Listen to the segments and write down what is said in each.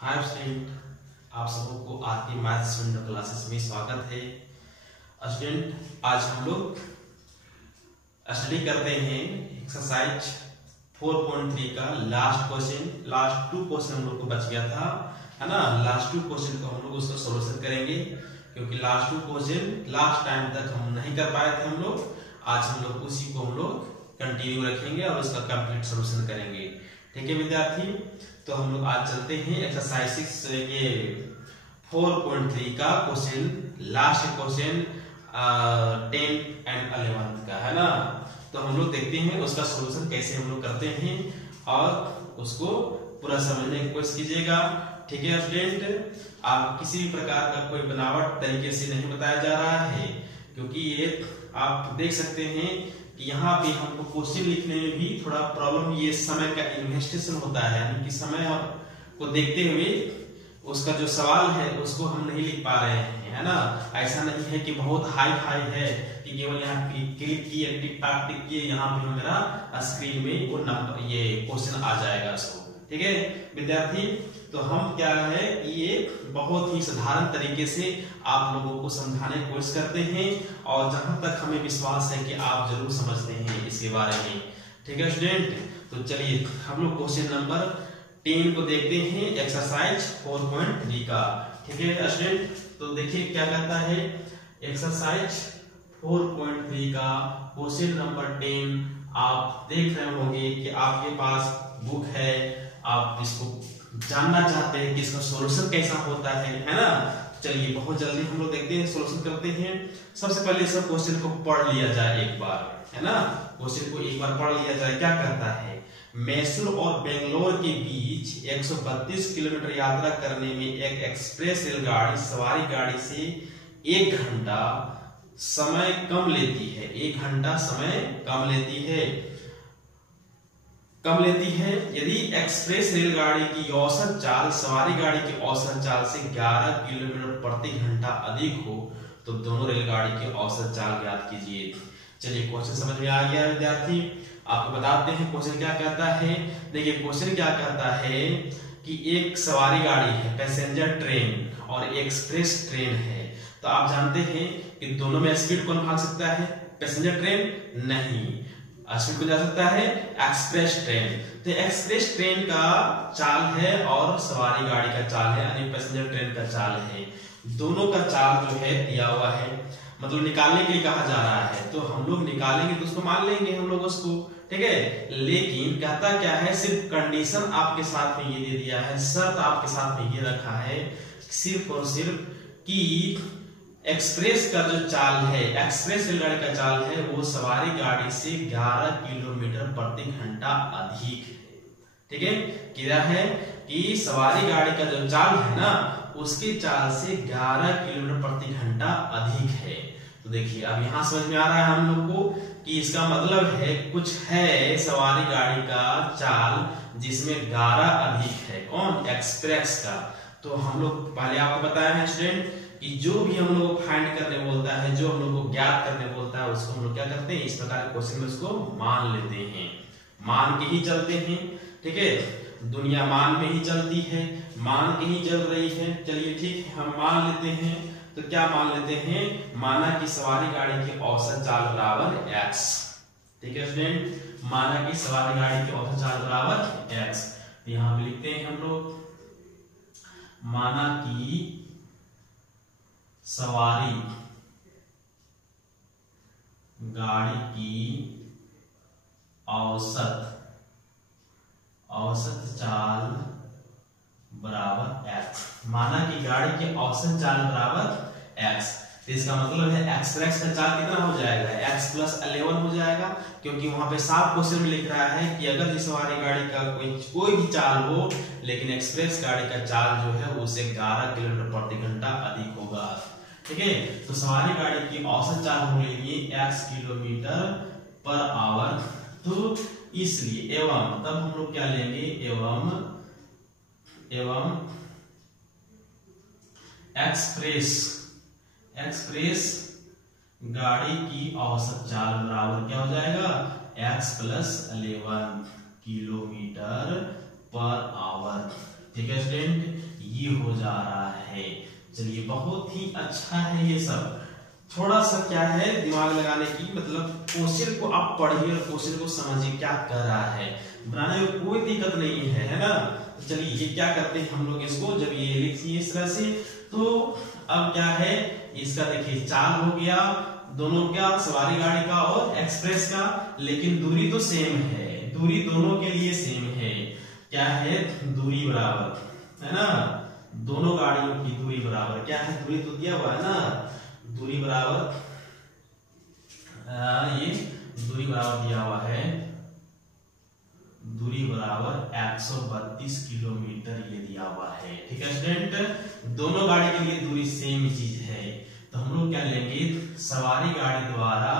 Hi student, आप सबों को आपकी मैथ्स विंडो क्लासेस में स्वागत है। स्टूडेंट, आज हम लोग स्टडी करते हैं एक्सरसाइज 4.3 का लास्ट क्वेश्चन। लास्ट 2 क्वेश्चन हम लोग को बच गया था, है ना। लास्ट 2 क्वेश्चन को हम लोग उसका सॉल्यूशन करेंगे, क्योंकि लास्ट 2 क्वेश्चन लास्ट टाइम तक हम नहीं कर पाए थे हम लोग। आज हम लोग उसी को हम लोग कंटिन्यू रखेंगे और उसका कंप्लीट सॉल्यूशन करेंगे। ठीक है विद्यार्थी, तो हम लोग आज चलते हैं एक्सरसाइज 6 ये 4.3 का question, last question 10th and 11th का, है ना। तो हम लोग देखते हैं उसका सॉल्यूशन कैसे हम लोग करते हैं और उसको पूरा समझने की कोशिश कीजिएगा। ठीक है स्टूडेंट, आप किसी भी प्रकार का कोई बनावट तरीके से नहीं बताया जा रहा है, क्योंकि ये आप देख सकते हैं कि यहाँ पे हमको क्वेश्चन लिखने में भी थोड़ा प्रॉब्लम, ये समय का इन्वेस्टिगेशन होता है, यानी कि समय को देखते हुए उसका जो सवाल है उसको हम नहीं लिख पा रहे हैं, है ना। ऐसा नहीं है कि बहुत हाई फाई है कि केवल यहाँ क्लिक किए, टिक-टाक टिक किए, यहाँ पे मेरा स्क्रीन में वो नंबर ये क्वेश्चन आ जाएगा उसको। ठीक है विद्यार्थी, तो हम क्या है कि ये बहुत ही साधारण तरीके से आप लोगों को समझाने की कोशिश करते हैं, और जहां तक हमें विश्वास है कि आप जरूर समझते हैं इसके बारे में। ठीक है स्टूडेंट, तो चलिए हम लोग क्वेश्चन नंबर 10 को देखते हैं, एक्सरसाइज 4.3 का। ठीक है स्टूडेंट, तो देखिए क्या कहता है एक्सरसाइज 4.3 का क्वेश्चन नंबर 10। आप देख रहे होंगे कि आपके पास बुक है, आप इसको जानना चाहते हैं कि इसका सॉल्यूशन कैसा होता है ना। चलिए बहुत जल्दी हम लोग देखते हैं, सॉल्यूशन करते हैं। सबसे पहले सब क्वेश्चन को पढ़ लिया जाए एक बार, है ना। क्वेश्चन को एक बार पढ़ लिया जाए। क्या कहता है, मैसूर और बेंगलोर के बीच 132 किलोमीटर यात्रा करने में एक एक्सप्रेस रेलगाड़ी सवारी गाड़ी से 1 घंटा समय कम लेती है। 1 घंटा समय कम लेती है यदि एक्सप्रेस रेलगाड़ी की औसत चाल सवारी गाड़ी की औसत चाल से 11 किलोमीटर प्रति घंटा अधिक हो, तो दोनों रेलगाड़ी की औसत चाल ज्ञात कीजिए। चलिए क्वेश्चन समझ में आ गया विद्यार्थी। आपको बताते हैं क्वेश्चन क्या कहता है। देखिए क्वेश्चन क्या कहता है कि एक सवारी गाड़ी है, पैसेंजर ट्रेन, और एक्सप्रेस ट्रेन है। तो आप जानते हैं कि दोनों में स्पीड कौन भाग सकता है? पैसेंजर ट्रेन नहीं, स्पीड को जा सकता है एक्सप्रेस ट्रेन। तो एक्सप्रेस ट्रेन का चाल है और सवारी गाड़ी का चाल है, यानी पैसेंजर ट्रेन का चाल है। दोनों का चाल जो है दिया हुआ है, मतलब निकालने के लिए कहा जा रहा है। तो हम लोग निकालेंगे तो उसको मान लेंगे हम लोग उसको, ठीक है। लेकिन कहता क्या है, सिर्फ कंडीशन आपके साथ में ये दे दिया है, शर्त आपके साथ में ये रखा है सिर्फ और सिर्फ कि एक्सप्रेस का जो चाल है, एक्सप्रेस रेलगाड़ी का चाल है, वो सवारी गाड़ी से 11 किलोमीटर प्रति घंटा अधिक है। ठीक है, क्या है कि सवारी गाड़ी का जो चाल है ना, उसकी चाल से 11 किलोमीटर प्रति घंटा अधिक है। तो देखिए अब यहां समझ में आ रहा है हम लोग को कि इसका मतलब है कुछ है सवारी गाड़ी का चाल जिसमें 11 अधिक है, कौन? एक्सप्रेस का। तो हम लोग पहले आपको बताया है स्टूडेंट कि जो भी हम लोग को फाइंड करने बोलता है, जो हम लोग को ज्ञात करने बोलता है, उसको हम लोग क्या करते हैं, इस प्रकार के क्वेश्चन में उसको मान लेते हैं, मान के ही चलते हैं। ठीक है, दुनिया मान में ही चलती है, मान के ही चल रही है। चलिए ठीक है, हम मान लेते हैं। तो क्या मान लेते हैं, माना कि सवारी गाड़ी की औसत चाल बराबर x। ठीक है स्टूडेंट, माना कि सवारी गाड़ी की औसत चाल बराबर x। यहां पे लिखते हैं हम लोग, माना कि सवारी गाड़ी की औसत चाल बराबर x। माना कि गाड़ी की औसत चाल बराबर x, तो इसका मतलब है एक्सप्रेस का चाल कितना हो जाएगा, x + 11 हो जाएगा, क्योंकि वहां पे साफ क्वेश्चन में लिख रहा है कि अगर इस सवारी गाड़ी का कोई भी चाल हो, लेकिन एक्सप्रेस गाड़ी का चाल जो है उससे 11 किलोमीटर प्रति घंटा अधिक होगा। ठीक है, तो सवारी गाड़ी की औसत चाल हम लेंगे x किलोमीटर पर आवर। तो इसलिए एवं, तब हम लोग क्या लेंगे, एवं एक्सप्रेस गाड़ी की औसत चाल बराबर क्या हो जाएगा, x + 11 किलोमीटर पर आवर। ठीक है स्टूडेंट, ये हो जा रहा है। चलिए बहुत ही अच्छा है ये सब। थोड़ा सा क्या है दिमाग लगाने की, मतलब क्वेश्चन को आप पढ़िए और क्वेश्चन को समझिए क्या कर रहा है, बनाने में कोई दिक्कत नहीं है ना। तो चलिए ये क्या करते हैं हम लोग, इसको जब ये लिखिए इस तरह से, तो अब क्या है इसका देखिए चाल हो गया दोनों क्या, सवारी गाड़ी का और एक्सप्रेस का, लेकिन दूरी तो सेम है, दूरी दोनों के लिए सेम है। क्या है दूरी बराबर है ना, दोनों गाड़ियों की दूरी बराबर क्या है, दूरी तो दिया हुआ है ना, दूरी बराबर ये दूरी बराबर दिया हुआ है, दूरी बराबर 132 किलोमीटर ये दिया हुआ है। ठीक है स्टूडेंट, दोनों गाड़ी के लिए दूरी सेम चीज है। तो हम लोग क्या लेंगे, सवारी गाड़ी द्वारा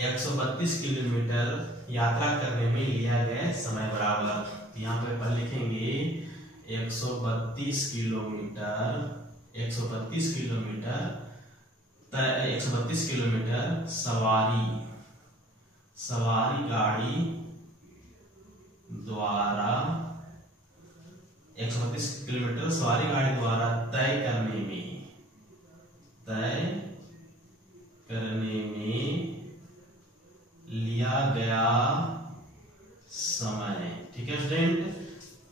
132 किलोमीटर यात्रा करने में लिया गया समय बराबर, यहाँ पे पर लिखेंगे 132 किलोमीटर, 132 किलोमीटर 132 किलोमीटर सवारी गाड़ी द्वारा 132 किलोमीटर सवारी गाड़ी द्वारा तय करने में लिया गया समय। ठीक है स्टूडेंट,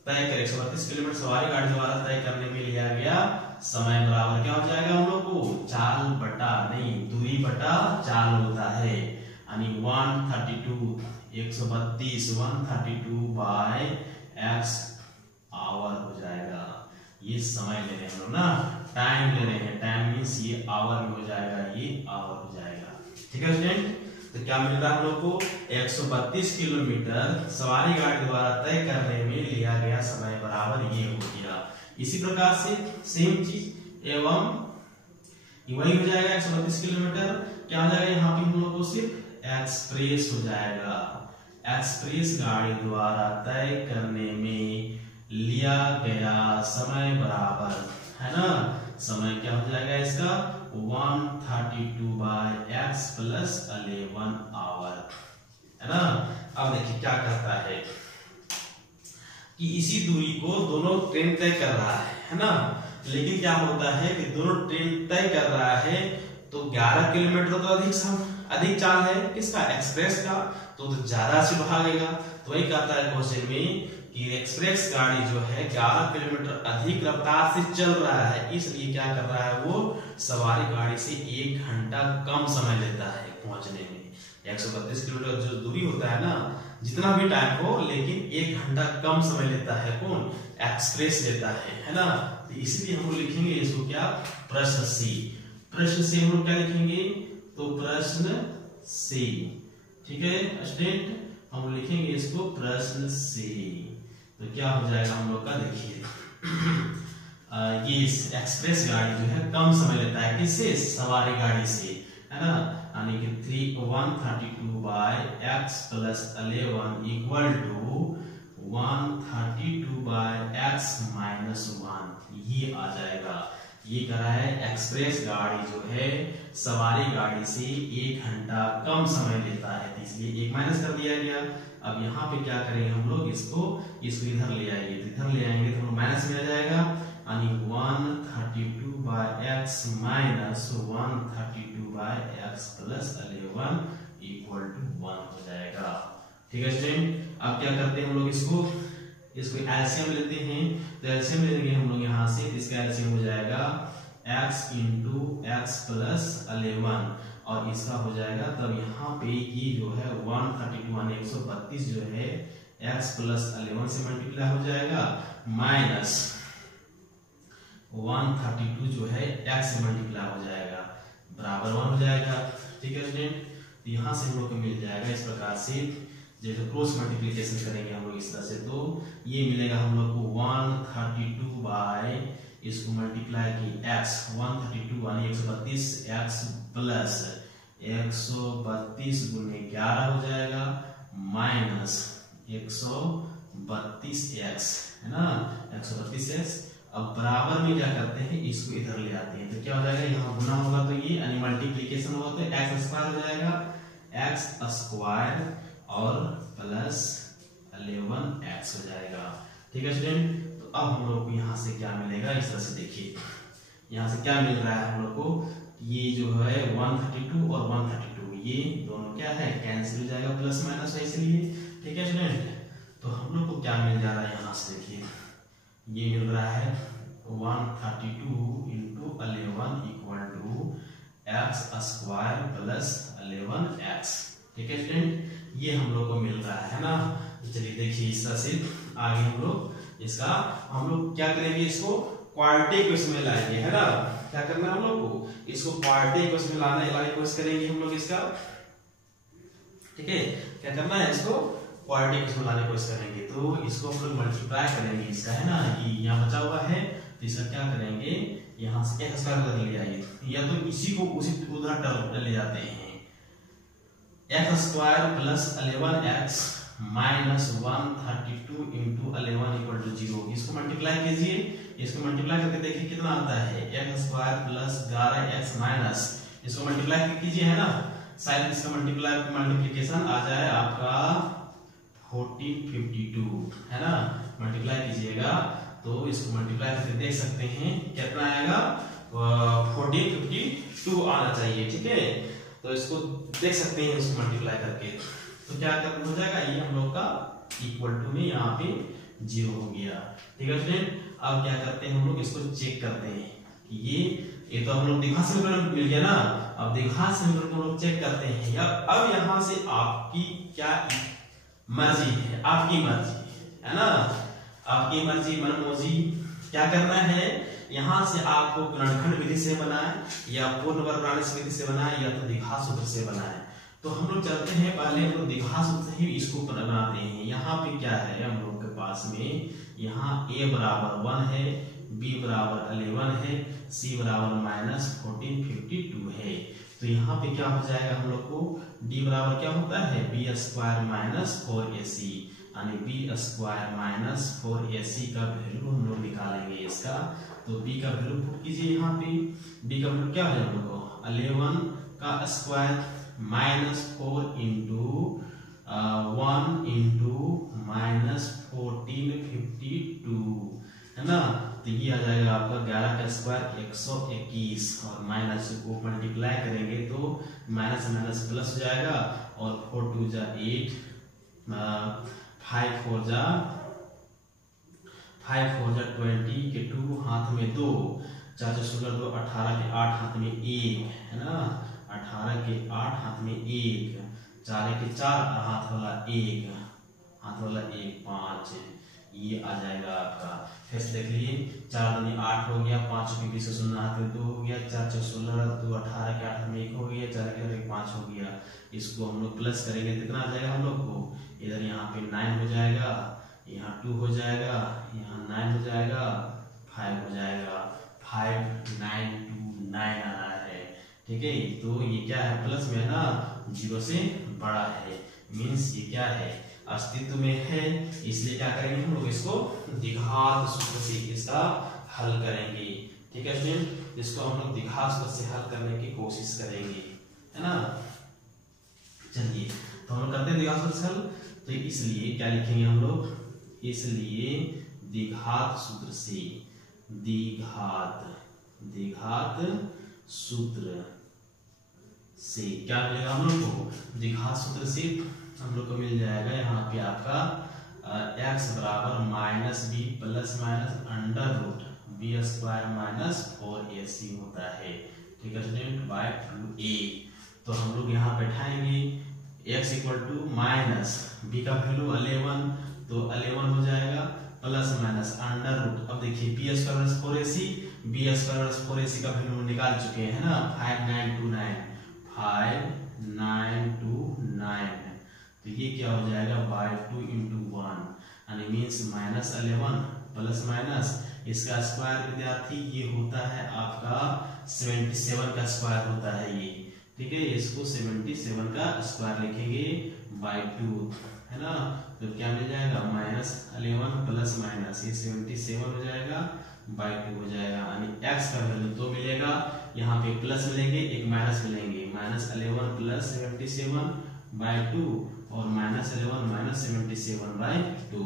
तय कर 132 किलोमीटर सवारी गाड़ी द्वारा तय करने में लिया गया समय बराबर क्या हो जाएगा हम लोग को, चाल बटा नहीं दूरी बटा चाल होता है, यानी 132 बाय x आवर हो जाएगा। ये समय ले रहे हैं हम लोग ना, टाइम ले रहे हैं, टाइम मीन्स ये आवर में हो जाएगा, ये आवर हो जाएगा। ठीक है स्टूडेंट, तो क्या मिल रहा है हम लोग को, 132 किलोमीटर सवारी गाड़ी द्वारा तय करने में लिया गया समय बराबर ये हो गया। इसी प्रकार से सेम चीज एवं वही हो जाएगा 132 किलोमीटर क्या हो जाएगा, यहाँ पे हम लोग को सिर्फ एक्सप्रेस हो जाएगा, एक्सप्रेस गाड़ी द्वारा तय करने में लिया गया समय बराबर है ना, समय क्या हो जाएगा इसका 132 बाय x प्लस 11 आवर है ना। अब देखिए क्या करता है कि इसी दूरी को दोनों ट्रेन तय कर रहा है ना, लेकिन क्या होता है कि दोनों ट्रेन तय कर रहा है तो 11 किलोमीटर तो अधिक चाल है किसका, एक्सप्रेस का, तो ज्यादा से भागेगा। तो वही कहता है क्वेश्चन में कि एक्सप्रेस गाड़ी जो है 11 किलोमीटर अधिक रफ्तार से चल रहा है, इसलिए क्या कर रहा है वो सवारी गाड़ी से 1 घंटा कम समय लेता है पहुंचने में। 132 किलोमीटर जो दूरी होता है ना, जितना भी टाइम हो, लेकिन 1 घंटा कम समय लेता है कौन, एक्सप्रेस लेता है ना। तो इसलिए हम लोग लिखेंगे इसको क्या, प्रश्न सी। प्रश्न से हम लोग क्या लिखेंगे, तो प्रश्न सी। ठीक है स्टूडेंट, हम लिखेंगे इसको प्रश्न सी। तो क्या हो जाएगा हम लोग का, देखिए ये एक्सप्रेस गाड़ी जो है कम समय लेता है किससे, सवारी गाड़ी से है ना, यानी कि 132 by x plus 11 equal to 132 by x minus 1, ये आ जाएगा। ये कह रहा है एक्सप्रेस गाड़ी जो है सवारी गाड़ी से 1 घंटा कम समय लेता है, तो इसलिए 1 माइनस कर दिया गया। अब यहाँ पे क्या करेंगे हम लोग, इसको इधर ले आएंगे, इधर ले आएंगे तो माइनस में आ जाएगा, यानी 132 by x minus 132 by x plus 11 equal to 1 हो जाएगा। ठीक है स्टूडेंट, अब क्या करते हैं हम लोग, इसको एलसीएम लेते हैं। तो एलसीएम लेंगे हम लोग यहाँ से, इसका एलसीएम हो जाएगा x इंटू एक्स प्लस 11 और इसका हो जाएगा, तब यहाँ पे ये जो है 132 जो है x प्लस 11 से मल्टीप्लाई हो जाएगा, माइनस 132 जो है x से मल्टीप्लाई हो जाएगा, बराबर 1 हो जाएगा। ठीक है स्टूडेंट, तो यहाँ से हम लोग को मिल जाएगा इस प्रकार से, जैसे क्रॉस मल्टीप्लिकेशन करेंगे हम लोग इस तरह से, तो ये मिलेगा हम लोग को 132 बाय इसको मल्टीप्लाई की x 132 यानी 132 x प्लस 132 गुने 11 हो जाएगा, माइनस 132 x है ना, 132 x। अब बराबर में क्या करते हैं, इसको इधर ले आते हैं, तो क्या हो जाएगा, यहाँ गुना होगा तो ये यानी मल्टीप्लिकेशन होगा तो x स्क्वायर हो जाएगा, x स्क्वायर और प्लस 11x हो जाएगा। ठीक है स्टूडेंट, तो अब हम लोग को यहाँ से क्या मिलेगा, इस तरह से देखिए यहाँ से क्या मिल रहा है हम लोग को, ये जो है 132 और 132 ये दोनों क्या है कैंसिल हो जाएगा, प्लस माइनस है इसलिए, ठीक है स्टूडेंट। तो हम लोग को क्या मिल जा रहा है यहाँ से देखिए, ये मिल रहा है 132 into 11 equal to x square plus 11x, ठीक है स्टूडेंट, ये हम लोग को मिल रहा है ना। चलिए देखिए इस तरह से आगे हम लोग इसका क्या करेंगे, इसको क्वाड्रेटिक इक्वेशन में लाएंगे, है ना। क्या करना है हम लोग को, इसको क्वाड्रेटिक इक्वेशन में लाने की कोशिश करेंगे हम लोग इसका, ठीक है। क्या करना है, इसको क्वाड्रेटिक इक्वेशन में लाने की कोशिश करेंगे, तो इसको हम लोग मल्टीप्लाई करेंगे इसका, है ना, कि यहाँ बचा हुआ है तो इसका क्या करेंगे, यहाँ से एक्स स्क्वायर बदल ले जाइए, या तो इसी को उसी उधर टर्म ले जाते हैं, x square plus 11x minus 132 into 11 equal to 0, इसको मल्टीप्लाई कीजिए, इसको मल्टीप्लाई करके देखिए कितना आता है, x square plus 11x minus, इसको मल्टीप्लाई कीजिए, है ना, शायद इसका मल्टीप्लिकेशन आ जाए आपका 1452, है ना, मल्टीप्लाई कीजिएगा तो इसको मल्टीप्लाई करके देख सकते हैं कितना आएगा, 1452 आना चाहिए, ठीक है। तो इसको देख सकते हैं, इसको मल्टीप्लाई करके तो क्या हो जाएगा, ये हम लोग का इक्वल टू में यहाँ पे 0 हो गया, ठीक है स्टूडेंट। अब क्या करते हैं हम लोग, इसको चेक करते हैं कि ये तो हम लोग द्विघात समीकरण मिल गया ना, अब द्विघात समीकरण को हम लोग चेक करते हैं। अब यहाँ से आपकी क्या मर्जी है, आपकी मर्जी है ना, आपकी मर्जी मनमोजी, क्या करना है, यहाँ से आपको गुणनखंड विधि से बनाए या पूर्ण वर्ग प्रणाली विधि से बनाए या तो द्विघात सूत्र से बनाए। तो हम लोग चलते हैं, पहले हम लोग द्विघात सूत्र ही इसको बनाते हैं। यहाँ पे क्या है हम लोग के पास में, यहाँ a बराबर 1 है, b बराबर 11 है, c बराबर माइनस 1452 है। तो यहाँ पे क्या हो जाएगा हम लोग को, d बराबर क्या होता है, b स्क्वायर माइनस 4ac, यानी b स्क्वायर माइनस 4ac का वैल्यू हम लोग निकालेंगे इसका। तो b का वैल्यू पुट कीजिए यहाँ पे, b का वैल्यू क्या हो जाएगा हम लोग को, 11 का square minus 4 into 1 into minus 1452, है ना। तो ये आ जाएगा आपका 11 का स्क्वायर 121, और माइनस को मल्टीप्लाई करेंगे तो माइनस माइनस प्लस हो जाएगा, और 4 2 जा 8, 5 4 जा 20 के 2 हाथ में 2, 4 4 16 2, 18 के 8 हाथ में 1, है ना, 18 के 8 हाथ में 1, 4 के 4 हाथ वाला 1, 5, ये आ जाएगा आपका। फिर से देख लीजिए, 4 दूनी 8 हो गया, 5 के 20 से 0 हाथ में 2 हो गया, 4 4 16 2, 18 के 8 में 1 हो गया, 4 के 8 5 हो गया। इसको हम लोग प्लस करेंगे कितना आ जाएगा हम लोग को, इधर यहाँ पे 9 हो जाएगा, यहाँ 2 हो जाएगा, यहाँ 9 हो जाएगा, 5 हो जाएगा, 5 9 2 9 आ रहा है, ठीक है। तो ये क्या है, प्लस में है ना, 0 से बड़ा है, मीन्स ये क्या है, अस्तित्व में है। इसलिए क्या करेंगे हम लोग, इसको द्विघात सूत्र से इसका हल करेंगे, ठीक है स्टूडेंट। इसको हम लोग द्विघात सूत्र से हल करने की कोशिश करेंगे, है ना। चलिए तो हम लोग करते हैं द्विघात सूत्र से हल। तो इसलिए क्या लिखेंगे हम लोग, इसलिए द्विघात सूत्र से, द्विघात सूत्र से क्या मिलेगा हम लोग को, द्विघात सूत्र से हम लोग को मिल जाएगा यहाँ पे आपका x बराबर minus B plus minus under root B square minus 4ac होता है, ठीक है स्टूडेंट, बाय 2a। तो हम लोग यहाँ बैठाएंगे x equal to minus b का वैल्यू 11, तो 11 हो जाएगा, प्लस माइनस अंडर रूट, अब देखिए B square minus 4ac, B square minus 4ac का वैल्यू निकाल चुके हैं ना, 5929, तो ये क्या हो जाएगा, बाय 2 इंटू 1, यानी मीन्स माइनस 11 प्लस माइनस इसका स्क्वायर विद्यार्थी ये होता है आपका 77 का स्क्वायर होता है ये, ठीक है। इसको 77 का स्क्वायर लिखेंगे बाय 2, है ना। तो क्या मिल जाएगा, माइनस 11 प्लस माइनस ये 77 हो जाएगा, बाय 2 हो जाएगा, यानी x का वैल्यू 2 मिलेगा, यहाँ पे प्लस मिलेंगे, एक माइनस मिलेंगे, माइनस 11 प्लस 77 बाय 2 और माइनस 11 माइनस 77 बाय 2।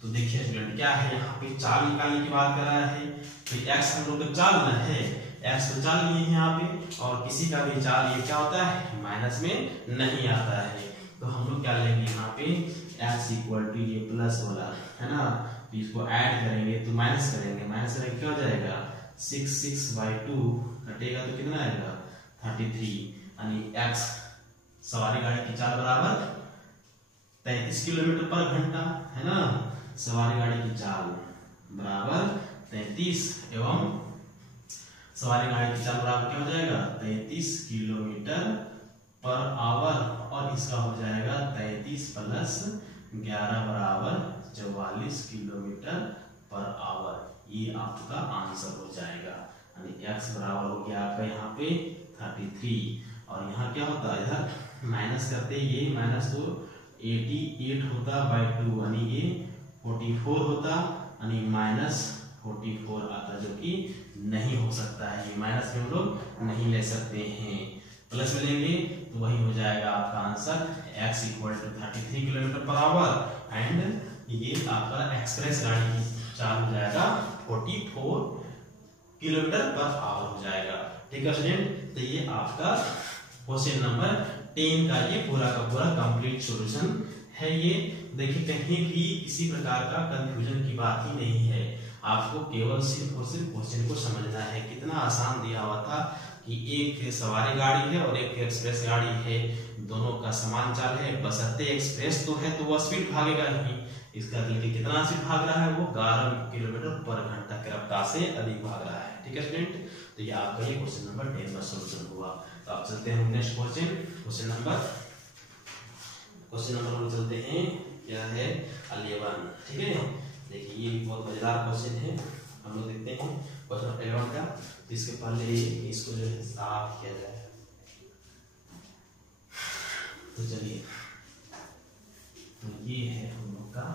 तो तो देखिए स्टूडेंट क्या है, यहाँ पे चाल निकालने की बात कर रहा है। तो x हम लोग का चाल ना है, x तो चाल लिए यहाँ पे, और किसी का भी चाल ये क्या होता है माइनस में नहीं आता है। तो हम लोग क्या लेंगे यहाँ पे x इक्वल टू ये प्लस वाला है ना, तो इसको ऐड करेंगे तो माइनस करेंगे, माइनस करेंगे क्या हो जाएगा 6/2 घटेगा तो कितना आएगा 33, यानी x सवारी गाड़ी की चाल बराबर 33 किलोमीटर पर घंटा है ना। सवारी गाड़ी की चाल बराबर 33 एवं सवारी गाड़ी की चाल बराबर क्या हो जाएगा 33 किलोमीटर पर आवर, और इसका हो जाएगा 33 प्लस 11 बराबर 44 किलोमीटर पर आवर। ये आपका आंसर हो जाएगा, यानी x बराबर हो गया आपका यहाँ पे 33, और यहाँ क्या होता है इधर माइनस करते ये माइनस तो 88 होता बाई 2, यानी ये 44 होता, यानी माइनस 44 आता, जो कि नहीं हो सकता है, ये माइनस में हम लोग नहीं ले सकते हैं, प्लस में लेंगे तो वही हो जाएगा आपका answer x equal to 33 kilometre per hour, and ये आपका एक्सप्रेस गाड़ी की चाल हो जाएगा 44 किलोमीटर पर आवर हो जाएगा। ठीक है स्टूडेंट, तो ये आपका क्वेश्चन नंबर 10 का ये पूरा का पूरा कंप्लीट सॉल्यूशन है। ये देखिए कहीं भी किसी प्रकार का कंफ्यूजन की बात ही नहीं है, आपको केवल सिर्फ और सिर्फ क्वेश्चन को समझना है। कितना आसान दिया हुआ था कि एक सवारी गाड़ी है और एक एक्सप्रेस गाड़ी है, दोनों का समान चाल है, बशर्ते एक्सप्रेस तो है तो वह स्पीड भागेगा नहीं, इसका दिल कितना स्पीड भाग रहा है वो 11 किलोमीटर पर घंटा की रफ्तार से अधिक भाग रहा है। ठीक है स्टूडेंट, तो ये आपका ये क्वेश्चन नंबर 10 का सॉल्यूशन हुआ। तो आप चलते हैं नेक्स्ट क्वेश्चन नंबर हम चलते हैं क्या है 11। ठीक है, देखिए ये भी बहुत मजेदार क्वेश्चन है, हम लोग देखते हैं क्वेश्चन 11 का। तो इसके पहले इसको जो है साफ किया जाए, तो चलिए तो ये है हम लोग का।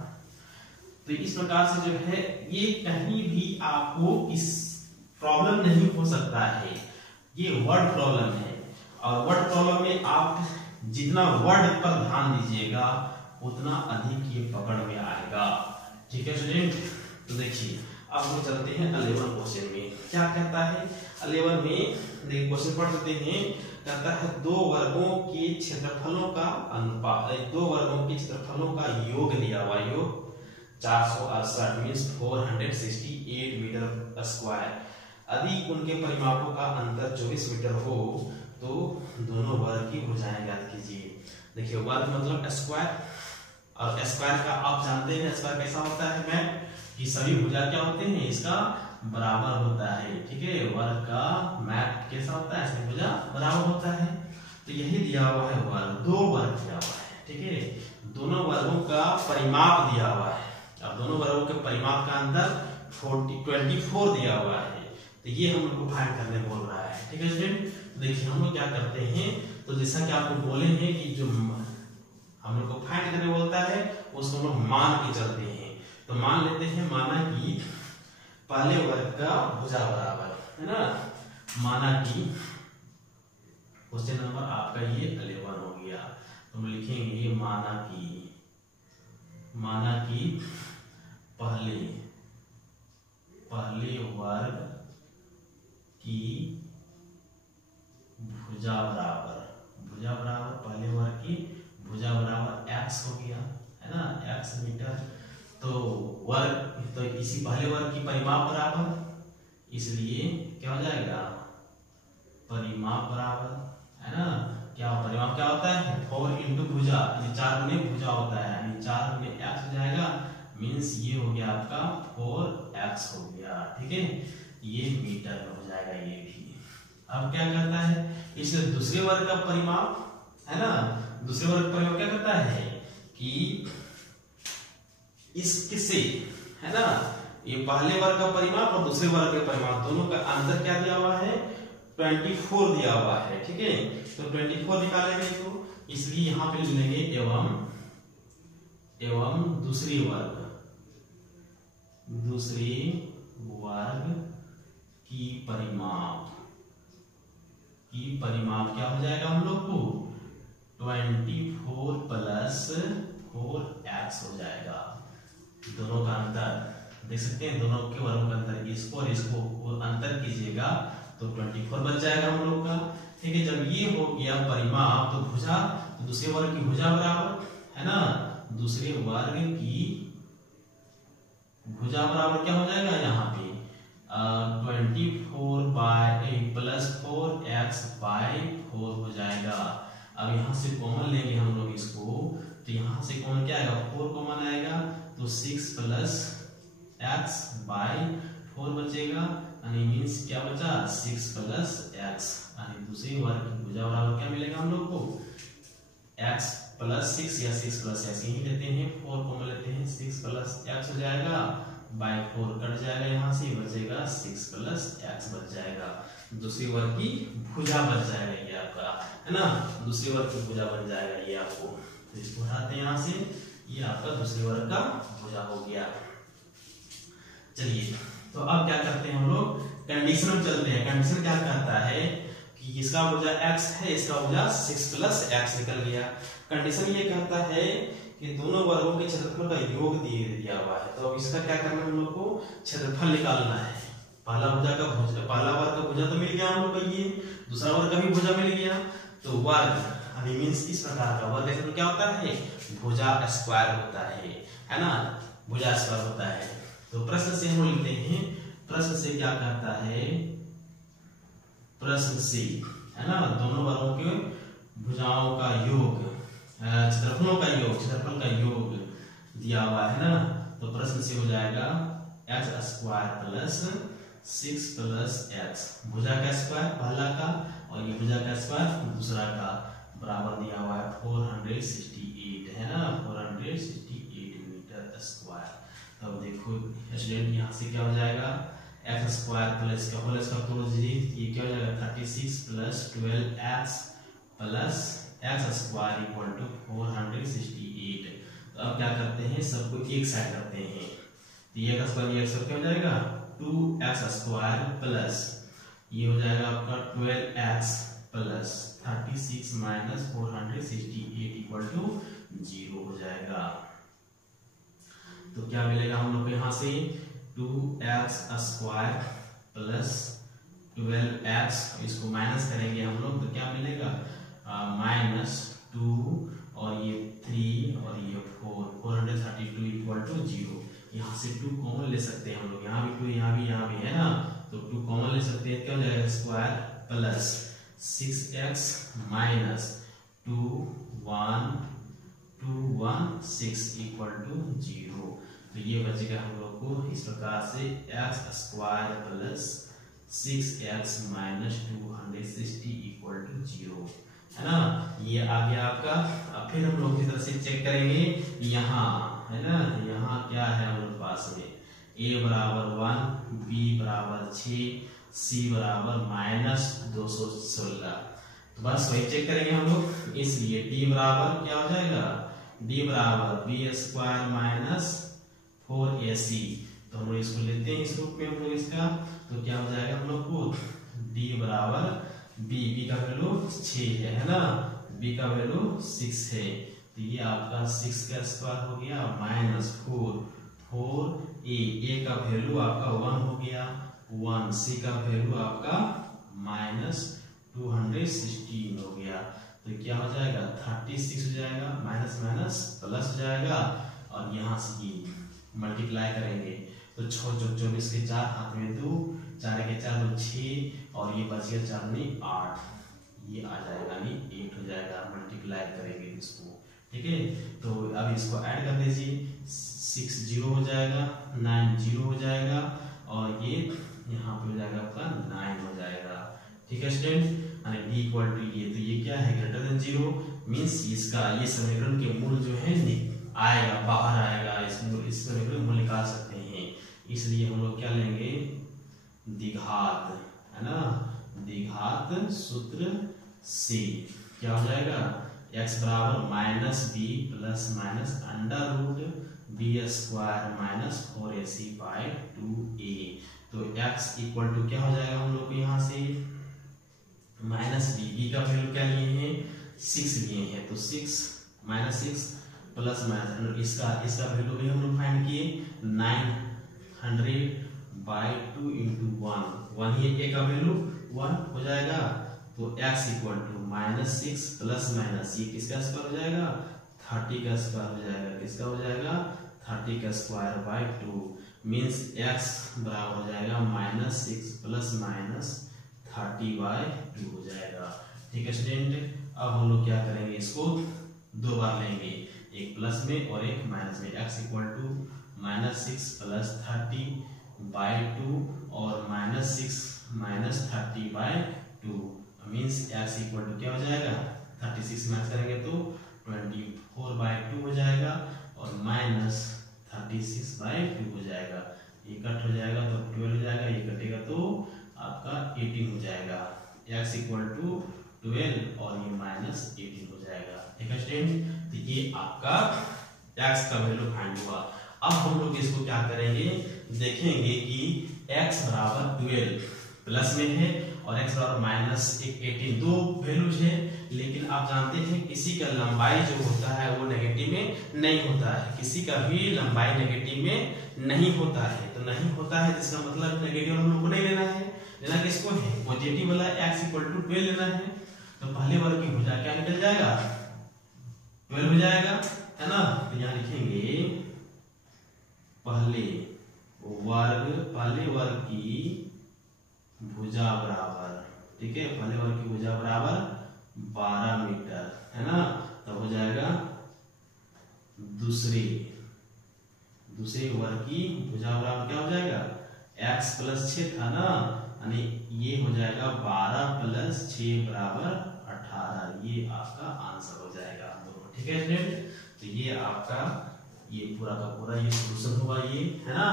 तो इस प्रकार से जो है ये कहीं भी आपको इस प्रॉब्लम नहीं हो सकता है, ये वर्ड प्रॉब्लम है, और वर्ड प्रॉब्लम में आप जितना वर्ड पर ध्यान दीजिएगा उतना अधिक ये पकड़ में आएगा। ठीक है स्टूडेंट, तो देखिए अब हम चलते हैं 11 क्वेश्चन में। क्या कहता है 11 में, देखिए क्वेश्चन पढ़ सकते हैं। कहता है दो वर्गों के क्षेत्रफलों का अनुपात, दो वर्गों के क्षेत्रफलों का योग दिया हुआ, योग 468 मीन्स 468 मीटर स्क्वायर। यदि उनके परिमापों का अंतर 24 मीटर हो तो दोनों वर्ग की भुजाएं ज्ञात कीजिए। देखिए वर्ग मतलब स्क्वायर, और स्क्वायर का आप जानते हैं स्क्वायर कैसा होता है मैम, कि सभी भुजा क्या होते हैं इसका बराबर होता है। ठीक है, वर्ग का मैप कैसा होता है, इसमें भुजा बराबर होता है। तो यही दिया हुआ है वर्ग, दो वर्ग दिया हुआ है। ठीक है, दोनों वर्गों का परिमाप दिया हुआ है, अब दोनों वर्गों के परिमाप का अंतर 24 दिया हुआ है। तो ये हम लोग को फाइंड करने बोल रहा है। ठीक है स्टूडेंट, देखिए हम लोग क्या करते हैं, तो जैसा कि आपको बोले हैं कि जो हम लोग को फाइंड करने बोलता है उसको हम लोग मान के चलते हैं। तो मान लेते हैं, माना कि पहले वर्ग का भुजा बराबर है ना, माना कि क्वेश्चन नंबर आपका ये 11 हो गया। तो हम लिखेंगे माना कि पहले वर्ग की भुजा बराबर पहले वर्ग की भुजा बराबर x हो गया है ना, x मीटर। तो वर्ग, तो इसी पहले वर्ग की परिमाप बराबर, इसलिए क्या हो जाएगा परिमाप बराबर है ना, क्या परिमाप क्या होता है 4 इंटू भुजा, यानी 4 गुने भुजा होता है, यानी 4 गुने x हो जाएगा, मीन्स ये हो गया आपका 4x हो गया। ठीक है, ये मीटर में हो जाएगा ये भी। अब क्या करता है, इसलिए दूसरे वर्ग का परिमाप है ना, दूसरे वर्ग का परिमाप क्या करता है कि इससे है ना, ये पहले वर्ग का परिमाप और दूसरे वर्ग के परिमाप दोनों का अंतर क्या दिया हुआ है 24 दिया हुआ है। ठीक है, तो 24 निकालेंगे तो इसलिए यहां पे लिख लेंगे एवं दूसरी वर्ग की परिमाप क्या हो जाएगा हम लोग को 24 प्लस 4x हो जाएगा। दोनों का अंतर देख सकते हैं, दोनों के वर्गों का अंतर, इसको और इसको अंतर कीजिएगा तो 24 बच जाएगा हम लोग का। ठीक है, जब ये हो गया परिमाप तो भुजा, तो दूसरे वर्ग की भुजा बराबर है ना, दूसरे वर्ग की भुजा बराबर क्या हो जाएगा यहाँ पे 24/8 प्लस 4x/4 हो जाएगा। अब यहाँ से कॉमन लेंगे हम लोग इसको, तो यहाँ से कॉमन क्या आएगा 4 कॉमन आएगा तो 6 प्लस x/4 बचेगा, यानी मीन्स क्या बचा 6 प्लस x, यानी दूसरे वर्ग की भुजा बराबर क्या मिलेगा हम लोग को x प्लस 6 या 6 प्लस x यही लेते हैं, 4 कॉमन लेते हैं, 6 प्लस x हो जाएगा, बाय 4 कट जाएगा, यहाँ से बचेगा 6 प्लस x बच जाएगा, दूसरे वर्ग की भुजा बच जाएगा ये आपका, है ना, दूसरे वर्ग की भुजा बन जाएगा ये आपको। तो इसको हटाते हैं यहाँ से, ये आपका दूसरे वर्ग का भुजा हो गया। चलिए तो अब क्या करते हैं हम लोग, कंडीशन में चलते हैं। कंडीशन क्या कहता है कि इसका भुजा x है, इसका भुजा 6 प्लस x निकल गया। कंडीशन ये कहता है कि दोनों वर्गों के क्षेत्रफल का योग दिया हुआ है, तो अब इसका क्या करना है हम लोग को क्षेत्रफल निकालना है। पहला वर्ग का भुजा तो मिल गया हम लोग को, ये दूसरा वर्ग का भी भुजा मिल गया, तो वर्ग मीन्स इस प्रकार का वर्ग ऐसे तो क्या होता है भुजा स्क्वायर होता है ना, भुजा स्क्वायर होता है। तो प्रश्न से हम लिखते हैं, प्रश्न से क्या कहता है, प्रश्न से है ना दोनों वर्गों के भुजाओं का योग, क्षेत्रफलों का योग, क्षेत्रफल का योग दिया हुआ है ना, तो प्रश्न से हो जाएगा x² प्लस 6 प्लस x, भुजा का स्क्वायर पहला का और ये भुजा का स्क्वायर दूसरा का, बराबर दिया हुआ है 468 है ना, 468 मीटर स्क्वायर। तब देखो स्टूडेंट यहाँ से क्या हो जाएगा x² प्लस का होल स्क्वायर तो ये क्या हो जाएगा 36 plus 12x plus x² equal to 468। तो अब क्या करते हैं, सबको एक साइड करते हैं, तो ये x स्क्वायर ये सब क्या हो जाएगा 2x² प्लस ये हो जाएगा आपका 12x plus 36 minus 468 equal to 0 हो जाएगा। तो क्या मिलेगा हम लोग को यहाँ से 2x² प्लस 12x, इसको माइनस करेंगे हम लोग तो क्या मिलेगा -2 और ये 3 और ये 432 इक्वल टू 0। यहाँ से 2 कॉमन ले सकते हैं हम लोग, यहाँ भी 2 यहाँ भी है ना, तो 2 कॉमन ले सकते हैं, क्या हो जाएगा square plus 6x minus 216 equal to 0। तो ये बचेगा हम लोग को इस प्रकार से x² plus 6x minus 260 equal to 0 है ना, ये आ गया आपका। अब फिर हम लोग की तरफ से चेक करेंगे, यहाँ है ना, यहाँ क्या है हमारे पास में a बराबर 1, b बराबर 6, c बराबर -216। तो बस वही चेक करेंगे हम लोग, इसलिए d बराबर क्या हो जाएगा, d बराबर b² माइनस 4ac। तो हम लोग इसको लेते हैं इस रूप में हम लोग इसका, तो क्या हो जाएगा हम लोग को d बराबर b का वैल्यू 6 है ना, b का वैल्यू 6 है, तो ये आपका 6 का स्क्वायर हो गया माइनस 4a का वैल्यू आपका 1 हो गया 1, c का वैल्यू आपका -216 हो गया, तो क्या हो जाएगा 36 हो जाएगा, माइनस माइनस प्लस हो जाएगा, और यहाँ से ये मल्टीप्लाई करेंगे तो 24 के 4 हाथ में 2, 4 के 4 तो 6 और ये बच गया 4 में 8, ये आ जाएगा नहीं 8 हो जाएगा, मल्टीप्लाई करेंगे इसको। ठीक है, तो अब इसको ऐड कर दीजिए, 6 0 हो जाएगा, 9 0 हो जाएगा, और ये यहाँ पे हो जाएगा आपका 9 हो जाएगा। ठीक है स्टूडेंट, d इक्वल टू ये, तो ये क्या है ग्रेटर देन 0, मीन्स इसका ये समीकरण के मूल जो है आएगा, बाहर आएगा, इस समीकरण मूल निकाल सकते हैं, इसलिए हम लोग क्या लेंगे द्विघात है ना, द्विघात सूत्र से क्या हो जाएगा x बराबर -b plus minus √b² minus 4ac/2a। तो x इक्वल टू क्या हो जाएगा हम लोग को यहाँ से -b का वैल्यू क्या लिए हैं 6 लिए हैं, तो 6 -6 प्लस माइनस इसका वैल्यू भी हम लोग फाइंड किए 900/2 इंटू 1 ही ए का वैल्यू 1 हो जाएगा। तो x equal to -6 plus minus ये किसका स्क्वायर हो जाएगा 30 का स्क्वायर हो जाएगा। किसका हो जाएगा 30 का स्क्वायर बाय 2 मीन्स x बराबर हो जाएगा -6 प्लस माइनस 30/2 हो जाएगा। ठीक है स्टूडेंट, अब हम लोग क्या करेंगे इसको दो बार लेंगे, एक प्लस में और एक माइनस में। x इक्वल टू -6 प्लस 30/2 और -6 minus 30/2 means x equal to क्या हो जाएगा 36 माइनस करेंगे तो 24/2 हो जाएगा और माइनस 36/2 हो जाएगा। ये कट हो जाएगा तो 12 हो जाएगा, ये कटेगा तो आपका 18 हो जाएगा। x इक्वल टू 12 और ये -18 हो जाएगा। ठीक है स्टूडेंट, तो ये आपका x का वैल्यू फाइंड हुआ। अब हम लोग इसको क्या करेंगे, देखेंगे कि x बराबर 12 प्लस में है और x बराबर -18 दो वैल्यूज है, लेकिन आप जानते हैं किसी का लंबाई जो होता है वो नेगेटिव में नहीं होता है, किसी का भी लंबाई नेगेटिव में नहीं होता है। तो नहीं होता है इसका मतलब नेगेटिव हम लोग को नहीं लेना है, लेना किसको है पॉजिटिव वाला x इक्वल टू 12 लेना है। तो पहले वर्ग की भुजा क्या निकल जाएगा 12 हो जाएगा, है ना। तो यहाँ लिखेंगे पहले वर्ग की भुजा बराबर, ठीक है, पहले वर्ग की भुजा बराबर 12 मीटर, है ना। तब हो जाएगा दूसरे वर्ग की भुजा बराबर क्या हो जाएगा x प्लस 6 था ना, यानी ये हो जाएगा 12 प्लस 6 बराबर 18। ये आपका आंसर हो जाएगा दोनों। ठीक है स्टूडेंट, तो ये आपका ये पूरा का पूरा ये सॉल्यूशन होगा, ये है ना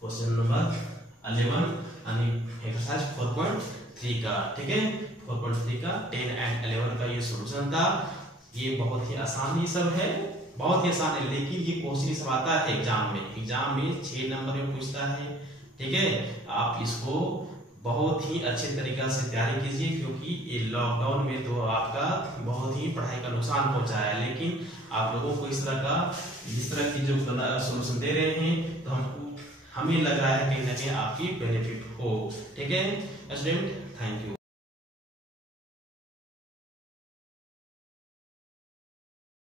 क्वेश्चन नंबर 11 यानी एक्सरसाइज 4.3 का। ठीक है 4.3 का 10 एंड 11 का ये सॉल्यूशन था। ये बहुत ही आसान ही सब है, बहुत ही आसान है, लेकिन ये क्वेश्चन सब आता है एग्जाम में 6 नंबर में पूछता है। ठीक है, आप इसको बहुत ही अच्छे तरीका से तैयारी कीजिए, क्योंकि ये लॉकडाउन में तो आपका बहुत ही पढ़ाई का नुकसान पहुंचा है, लेकिन आप लोगों को इस तरह की जो सॉल्यूशन दे रहे हैं तो हमें लग रहा है कहीं ना कहीं आपकी बेनिफिट हो। ठीक है स्टूडेंट, थैंक यू।